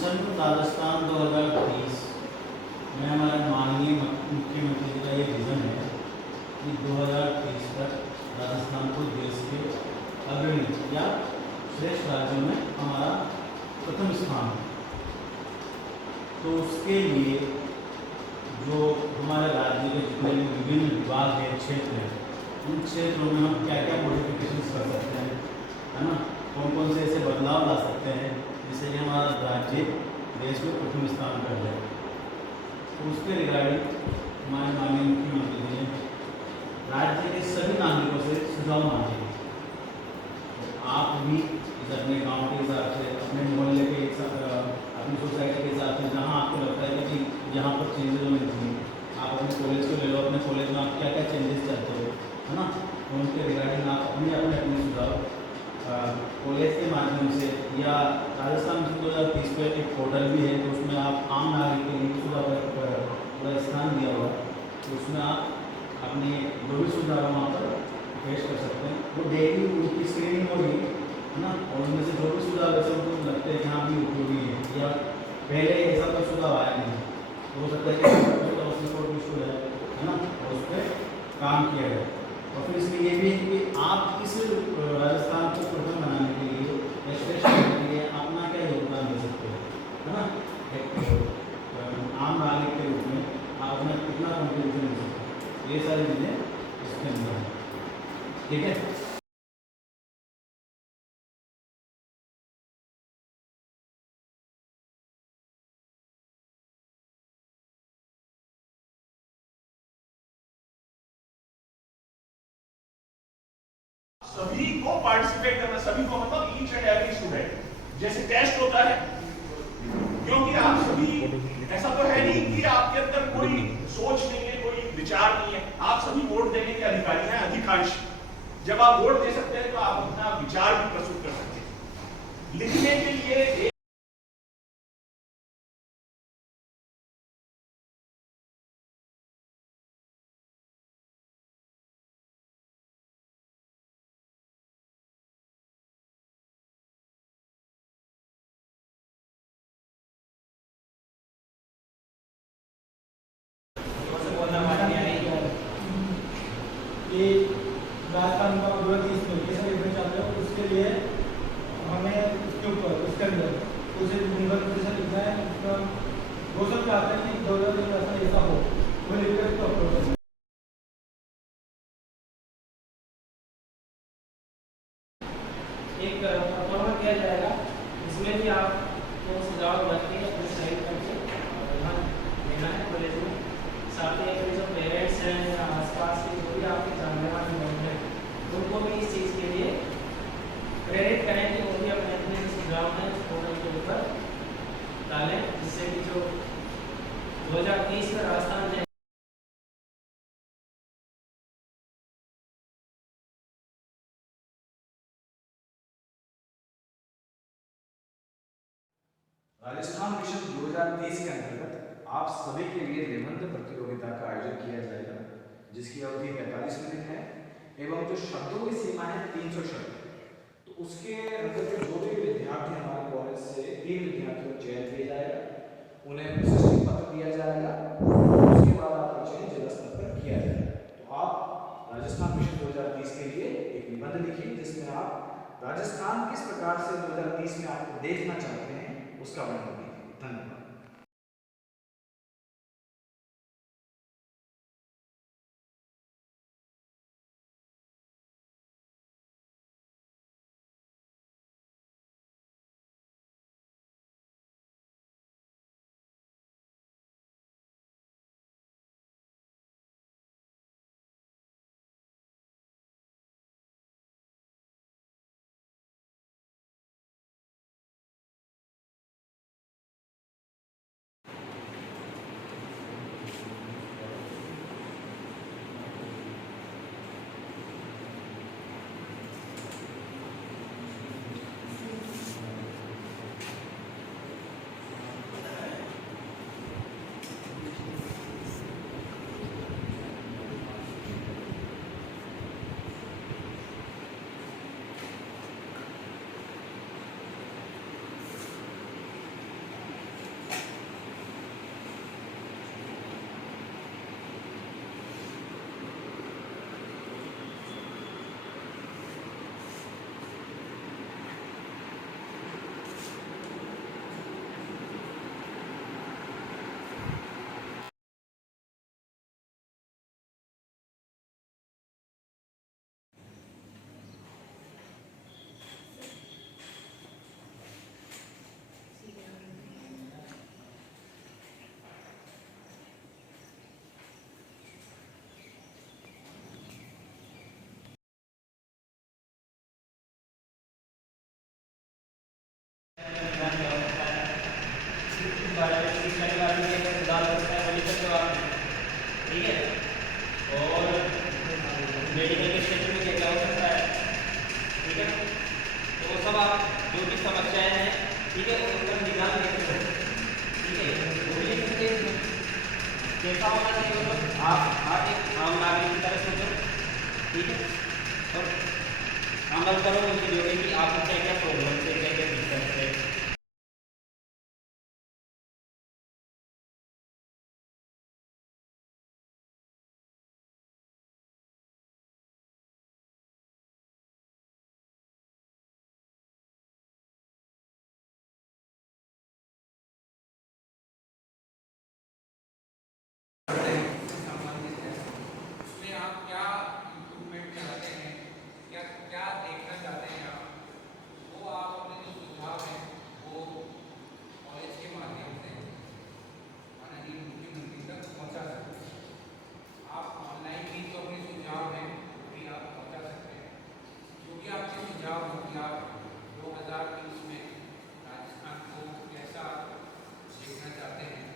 Mission Rajasthan 2030 में हमारे माननीय मुख्यमंत्री जी का ये विज़न है कि 2030 तक राजस्थान को देश के अग्रणी या श्रेष्ठ राज्यों में हमारा प्रथम स्थान है। तो उसके लिए जो हमारे राज्य के जितने भी विभिन्न विभाग हैं, क्षेत्र हैं, उन क्षेत्रों में हम क्या क्या मॉडिफिकेशन कर सकते हैं, है ना, कौन कौन से ऐसे बदलाव ला सकते हैं जिससे कि हमारा राज्य देश में प्रथम स्थान कर जाए। तो उसके रिगार्डिंग हमारे माननीय मुख्यमंत्री जी ने राज्य के सभी नागरिकों से सुझाव मांगे। तो आप भी इस अपने गांव के हिसाब से, अपने मोहल्ले के अपनी सोसाइटी के हिसाब से, जहाँ आपको लगता है कि यहाँ पर चेंजेस होने चाहिए, आप अपने कॉलेज को ले लो, अपने कॉलेज में आप क्या क्या चेंजेस चाहते हो, है ना, तो उनके रिगार्डिंग आप अपने सुझाव कॉलेज के माध्यम से या राजस्थान मिशन 2030 पे एक पोर्टल भी है, तो उसमें आप आम नागरिक के लिए सुझाव पूरा स्थान दिया हुआ, तो उसमें आप अपने जो भी सुझाव वहाँ पर पेश कर सकते हैं। वो डेली उनकी स्क्रीनिंग होगी, है ना, और उनमें से जो भी सुझाव ऐसे उनको लगते हैं कि हाँ भी उपयोगी है या पहले ऐसा कोई सुझाव आया नहीं, तो हो सकता है कि रिपोर्ट इशू है ना, और उस पर काम किया जाए। और फिर इसमें ये भी है कि आप इस राजस्थान को प्रथम बनाने के लिए या श्रेष्ठ बनाने के लिए अपना क्या योगदान दे सकते हैं, है ना, एक आम नागरिक के रूप में आप अपना कितना कॉन्ट्रीब्यूशन दे सकते हैं, ये सारी चीज़ें इसके अंदर हैं। ठीक है। सभी को पार्टिसिपेट करना, सभी को मतलब ईच एंड एवरी स्टूडेंट, जैसे टेस्ट होता है, क्योंकि आप सभी, ऐसा तो है नहीं कि आपके अंदर कोई सोच नहीं है, कोई विचार नहीं है, आप सभी वोट देने के अधिकारी हैं, अधिकांश। जब आप वोट दे सकते हैं तो आप अपना विचार भी प्रस्तुत कर सकते हैं। लिखने के लिए ये राजस्थान का 2030 में कैसे लिखना चाहते हो, उसके लिए हमें उसके ऊपर उसके अंदर उसे निबंध जैसा लिखना है। उसका वो सब चाहते हैं कि 2030 में ऐसा हो, वो लिखकर इसको अपलोड करना है। एक परफॉर्मा किया जाएगा, इसमें भी आपको सुझाव करके अपने साइड करके यहाँ देना है कॉलेज में। साथ ही अपने जो पेरेंट्स हैं या आसपास के जो भी आपके जानने वाले लोग हैं, उनको भी इस चीज़ के लिए प्रेरित करें कि वो भी अपने अपने सुझाव हैं इस पोर्टल के ऊपर डालें, जिससे कि जो 2030 में राजस्थान राजस्थान मिशन 2030 के अंतर्गत आप सभी के लिए निबंध प्रतियोगिता का आयोजन किया जाएगा, जिसकी अवधि 45 मिनट है एवं जो शब्दों की सीमा है 300 शब्द। तो उसके अंतर्गत जो भी विद्यार्थी हमारे कॉलेज से 3 विद्यार्थियों को चयन किया जाएगा, उन्हें प्रशस्ति पत्र दिया जाएगा, उसके बाद आपका चयन जिला स्तर पर किया जाएगा। तो आप राजस्थान मिशन 2030 के लिए एक निबंध लिखिए, जिसमें आप राजस्थान किस प्रकार से 2030 में आपको देखना चाहते हैं उसका वर्णन कीजिए। धन्यवाद। बारे में शिक्षा के बारे में कैसे सुधार कर सकते हैं वो लिख सकते हो आप, ठीक है। और मेडिकल के क्षेत्र में क्या क्या हो सकता है, ठीक है। तो वो सब आप जो भी समस्याएं हैं, ठीक है, उस पर निदान दे सकते हो, ठीक है। वो भी लिख सकते हैं। कैसा होना चाहिए मतलब आप एक आम नागरिक की तरह सोचो, ठीक है, और अमल करो उन चीज़ों पे कि आपको क्या क्या प्रॉब्लम है, क्या क्या दिक्कत है। उसमें आप क्या इम्प्रूवमेंट चाहते हैं, क्या क्या देखना चाहते हैं आप, वो आप अपने जो सुझाव हैं वो कॉलेज के माध्यम से माननीय मुख्यमंत्री तक पहुंचा सकते हैं। आप ऑनलाइन भी जो अपने सुझाव हैं वो भी आप पहुंचा सकते हैं। जो भी आपके सुझाव हो कि आप 2030 में राजस्थान को कैसा देखना चाहते हैं।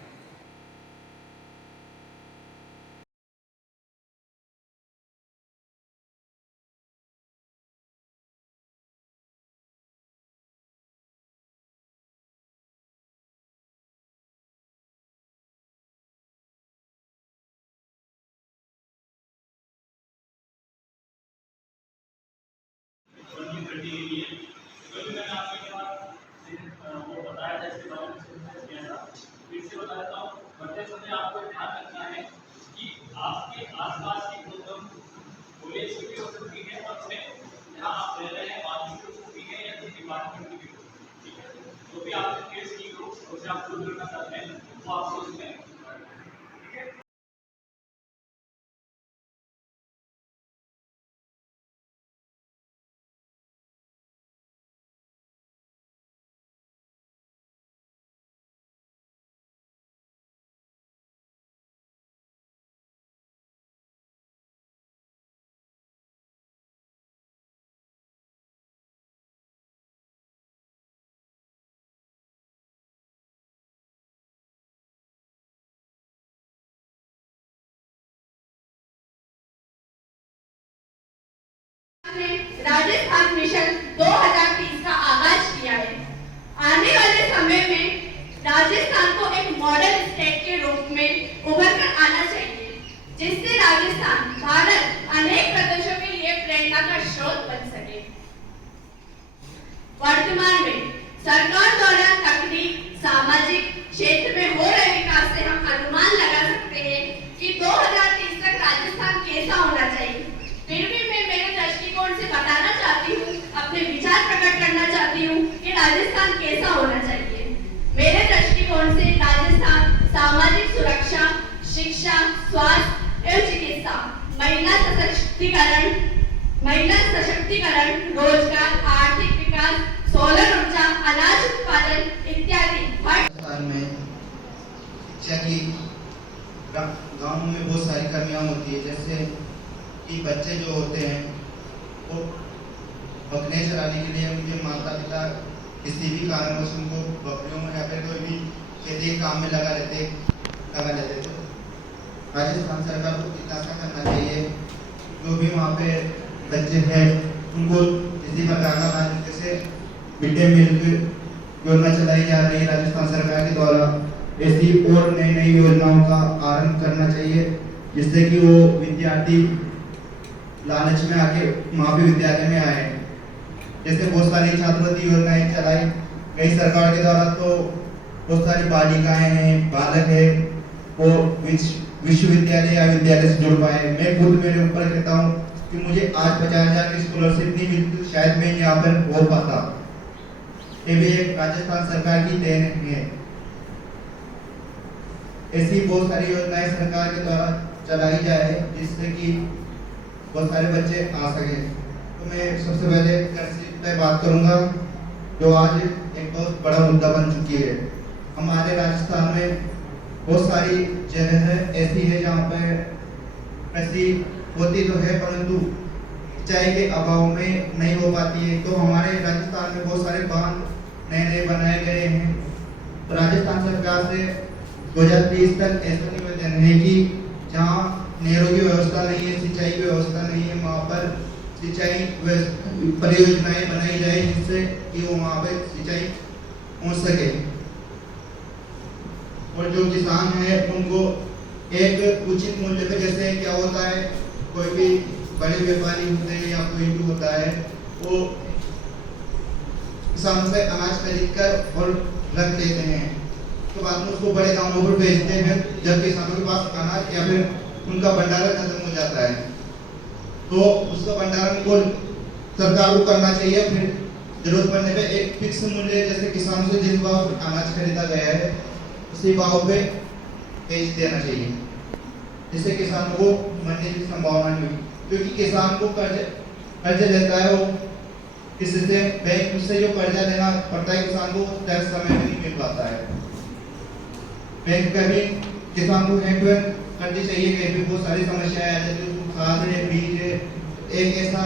वो बताया था इसके बारे में डिस्कस किया था। फिर से बता देता हूँ, बढ़ते समय आपको ध्यान रखना है कि आपके आसपास की प्रॉब्लम कॉलेज की भी हो सकती है और उसमें जहाँ आप रह रहे हैं वहाँ की भी हो सकती है या किसी डिपार्टमेंट की भी हो सकती है, ठीक है। जो भी आपने फेस की हो उसे आप दूर करना चाहते हैं वो आपको उसमें, ठीक है। ने राजस्थान मिशन 2030 का आगाज किया है। आने वाले समय में राजस्थान को एक मॉडल स्टेट के रूप में उभर कर आना चाहिए, जिससे राजस्थान भारत अनेक प्रदेशों के लिए प्रेरणा का स्रोत बन सके। वर्तमान में सरकार द्वारा तकनीक सामाजिक क्षेत्र में हो रहे विकास से हम अनुमान लगा सकते हैं कि 2030 तक राजस्थान कैसा होना चाहिए। फिर भी मैं मेरे दृष्टिकोण से बताना चाहती हूँ, अपने विचार प्रकट करना चाहती हूँ कि राजस्थान कैसा होना चाहिए। मेरे दृष्टिकोण से राजस्थान सामाजिक सुरक्षा, शिक्षा, स्वास्थ्य एवं चिकित्सा, महिला सशक्तिकरण, रोजगार, आर्थिक विकास, सोलर ऊर्जा, अनाज उत्पादन इत्यादि राजस्थान में शिक्षा की गाँव में बहुत सारी कमियां होती है, जैसे कि बच्चे जो होते हैं वो बकरियां चराने के लिए उनके माता पिता किसी भी कारणवश उनको बकरियों में या फिर कोई भी खेती के काम में लगा लेते थे। राजस्थान सरकार को इतना सा करना चाहिए, जो भी वहाँ पे बच्चे हैं उनको किसी प्रकार का जैसे मिड डे मील की योजना चलाई जा रही है राजस्थान सरकार के द्वारा, ऐसी और नई नई योजनाओं का आरंभ करना चाहिए, जिससे कि वो विद्यार्थी लालच में आके वहाँ पे विद्यालय में आए। जैसे बहुत सारी छात्रवृत्ति योजनाएं चलाई गई सरकार के द्वारा, तो बहुत सारी बालिकाएं हैं, बालक है, वो विश्वविद्यालय या विद्यालय से जुड़ पाए। मैं खुद मेरे ऊपर कहता हूँ कि मुझे आज 50,000 की स्कॉलरशिप नहीं मिलती, शायद मैं यहाँ पर हो पाता। ये भी एक राजस्थान सरकार की देन है। ऐसी बहुत सारी योजनाएं सरकार के द्वारा चलाई जाए जिससे कि बहुत सारे बच्चे आ सके। तो मैं सबसे पहले कृषि पे बात करूंगा, जो आज एक बहुत बड़ा मुद्दा बन चुकी है। हमारे राजस्थान में बहुत सारी जगह ऐसी है जहाँ पे कृषि होती तो है परंतु सिंचाई के अभाव में नहीं हो पाती है। तो हमारे राजस्थान में बहुत सारे बांध नए नए बनाए गए हैं। तो राजस्थान सरकार से 2030 तक ऐसा निवेदन है कि जहाँ नहरों की व्यवस्था नहीं है, सिंचाई की व्यवस्था नहीं है, वहाँ पर सिंचाई परियोजनाएं बनाई जाए जिससे कि वो वहाँ पर सिंचाई पहुँच सके और जो किसान है उनको एक उचित मूल्य पे, जैसे क्या होता है कोई भी बड़े व्यापारी होते हैं या कोई भी होता है वो किसानों से अनाज खरीद कर और रख लेते हैं तो बाद में उसको बड़े दामों पर बेचते हैं जब किसानों के पास अनाज या फिर उनका भंडारण खत्म हो जाता है तो उसका भंडारण को सरकार को करना चाहिए। फिर जरूरत पड़ने पे एक फिक्स मूल्य, जैसे किसानों से जिस भाव अनाज खरीदा गया है उसी भाव पे बेच देना चाहिए जिससे किसानों को मरने की संभावना नहीं, क्योंकि किसान को कर्ज लेता है वो इससे बैंक से जो कर्जा लेना पड़ता है किसान को तय समय में नहीं मिल पाता है। बैंक का भी किसान को हैंड टू हैंड करनी चाहिए, कहीं भी बहुत सारी समस्याएं आ जाती है, खाद है, बीज है, एक ऐसा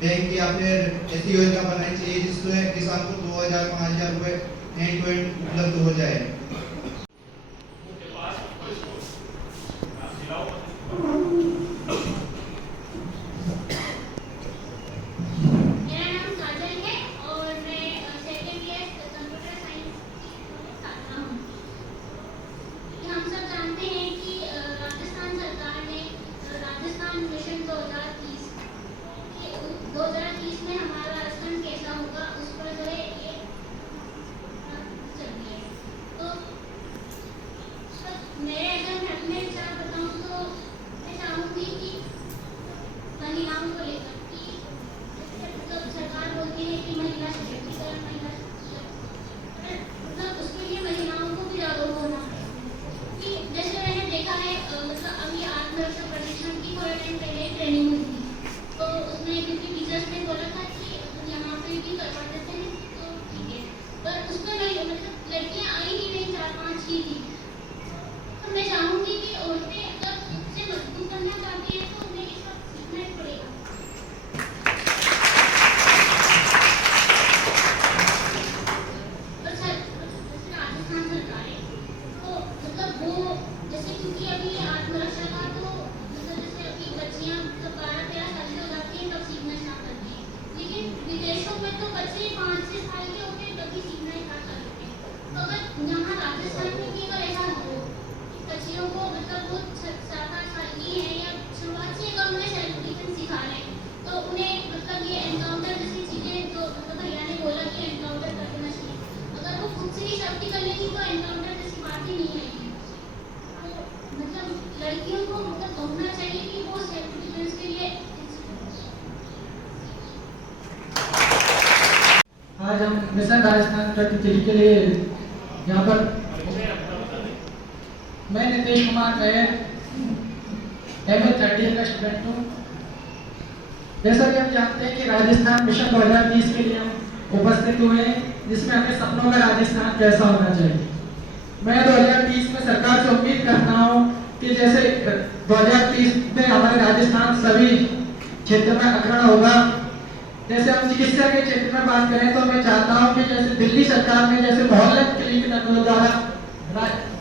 बैंक या फिर ऐसी योजना बनानी चाहिए जिससे किसान को 2000-5000 रुपए हैंड टू हैंड उपलब्ध हो जाए। मेरा नाम काजल है और मैं सेकेंड ईयर कंप्यूटर साइंस की छात्रा हूँ। हम सब जानते हैं कि राजस्थान सरकार ने राजस्थान मिशन 2030 में हमारा राजस्थान कैसा होगा उस पर जो है ये चल रही है। तो मैं अगर अपने विचार बताऊँ तो मैं चाहूँगी कि महिलाओं को लेकर कि मतलब सरकार बोलती है कि महिला सशक्तिकरण, मतलब उसके लिए महिलाओं को भी जागरूक होना है कि जैसे मैंने देखा है मतलब अभी आत्मरक्षा प्रशिक्षण की थोड़े टाइम पहले ट्रेनिंग हुई थी तो उसमें क्योंकि टीचर्स ने बोला था कि यहाँ पे भी करवा देते हैं तो ठीक है, पर उसमें नहीं मतलब लड़कियाँ आई ही नहीं, 4-5 ही थी। तो मैं चाहूँगी कि औरतें अगर इससे मजबूत बनना चाहती है तो उन्हें ये सब सीखना ही पड़ेगा। राजस्थान सरकार है तो मतलब वो जैसे क्योंकि अभी आत्मरक्षा का तो मतलब जैसे अभी बच्चियां मतलब 12-13 साल की हो जाती हैं तब सीखना स्टार्ट करती हैं, लेकिन विदेशों में तो बच्चे 5-6 साल के होते हैं तभी सीखना स्टार्ट कर देते हैं। तो अगर यहाँ राजस्थान में भी अगर ऐसा हो कि बच्चियों को मतलब वो 7-8 साल की है या शुरुआत से अगर उन्हें सेल्फ डिफेंस सिखा रहे हैं तो उन्हें मतलब ये एनकाउंटर जैसी चीज़ें जो मतलब भैया ने बोला कि एनकाउंटर कर देना चाहिए, अगर वो खुद से ही सेफ्टी कर लेंगी तो एनकाउंटर जैसी बात ही नहीं आएगी। तो मतलब लड़कियों को मतलब होना चाहिए कि वो सेल्फ डिफेंस के लिए आज हम मिशन राजस्थान प्रगति के लिए यहाँ पर मैं नीतीश कुमार मेहर MA 30 का स्टूडेंट हूँ। जैसा कि हम जानते हैं कि राजस्थान मिशन 2030 के लिए हम उपस्थित हुए हैं जिसमें हमें सपनों में राजस्थान कैसा होना चाहिए। मैं 2030 में सरकार से उम्मीद करता हूँ कि जैसे 2030 में हमारे राजस्थान सभी क्षेत्र में अग्रणी होगा। जैसे हम चिकित्सा के क्षेत्र में बात करें तो मैं चाहता हूँ कि जैसे दिल्ली सरकार ने जैसे मोहल्ला क्लिनिक द्वारा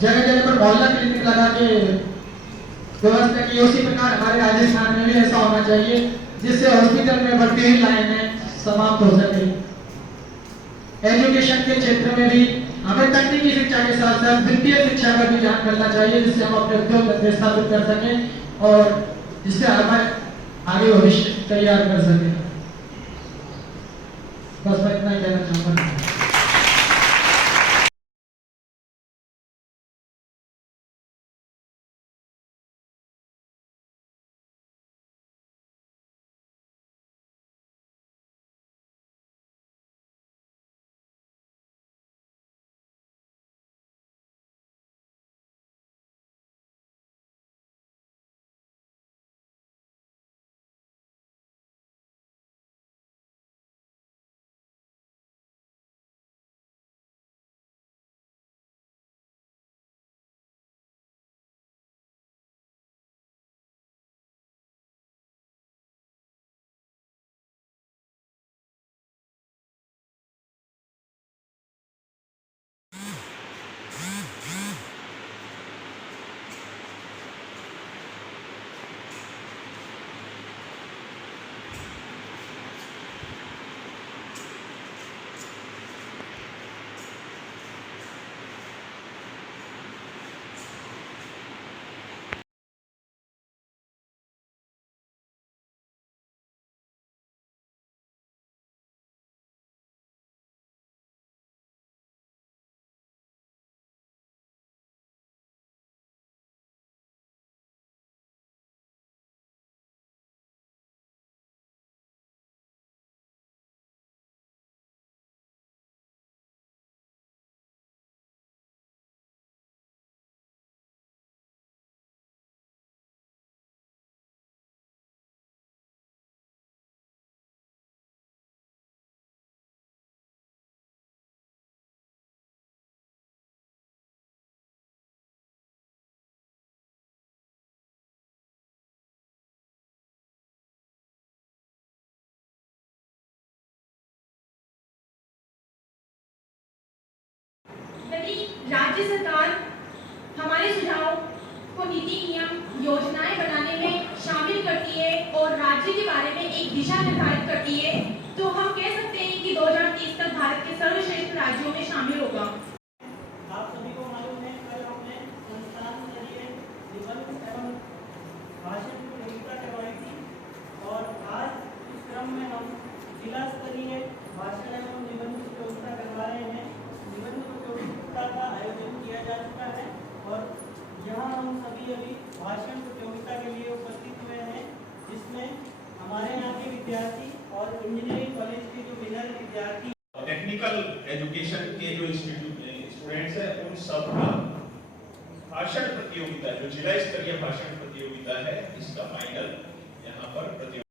जगह जगह पर मोहल्ला क्लिनिक लगा के व्यवस्था की, उसी प्रकार हमारे राजस्थान में भी ऐसा होना चाहिए जिससे हॉस्पिटल में बढ़ती हुई लाइनें समाप्त हो सके। एजुकेशन के क्षेत्र में भी हमें तकनीकी शिक्षा के साथ साथ वित्तीय शिक्षा का भी ध्यान करना चाहिए जिससे हम अपने उद्योग स्थापित कर सकें और जिससे हमारे आगे भविष्य तैयार कर सकें। बस मैं इतना ही कहना चाहूँगा। राज्य सरकार हमारे सुझाव को नीति नियम योजनाएं बनाने में शामिल करती है और राज्य के बारे में एक दिशा निर्धारित करती है, तो हम कह सकते हैं कि 2030 तक भारत के सर्वश्रेष्ठ राज्यों में शामिल होगा। आप सभी को मालूम है, कल हमने संस्थान स्तरीय निबंध एवं भाषण प्रतियोगिता करवाई थी और आज इस क्रम में हम जिला स्तरीय भाषण एवं निबंध प्रतियोगिता करवा रहे हैं। निबंध प्रतियोगिता का आयोजन किया जा चुका है और यहाँ हम सभी अभी भाषण प्रतियोगिता के लिए उपस्थित हुए हैं, जिसमें हमारे यहाँ के विद्यार्थी और इंजीनियरिंग कॉलेज के जो विनर विद्यार्थी टेक्निकल एजुकेशन के जो स्टूडेंट्स हैं उन सब का भाषण प्रतियोगिता जो जिला स्तरीय भाषण प्रतियोगिता है, इसका फाइनल यहाँ पर प्रतियोगिता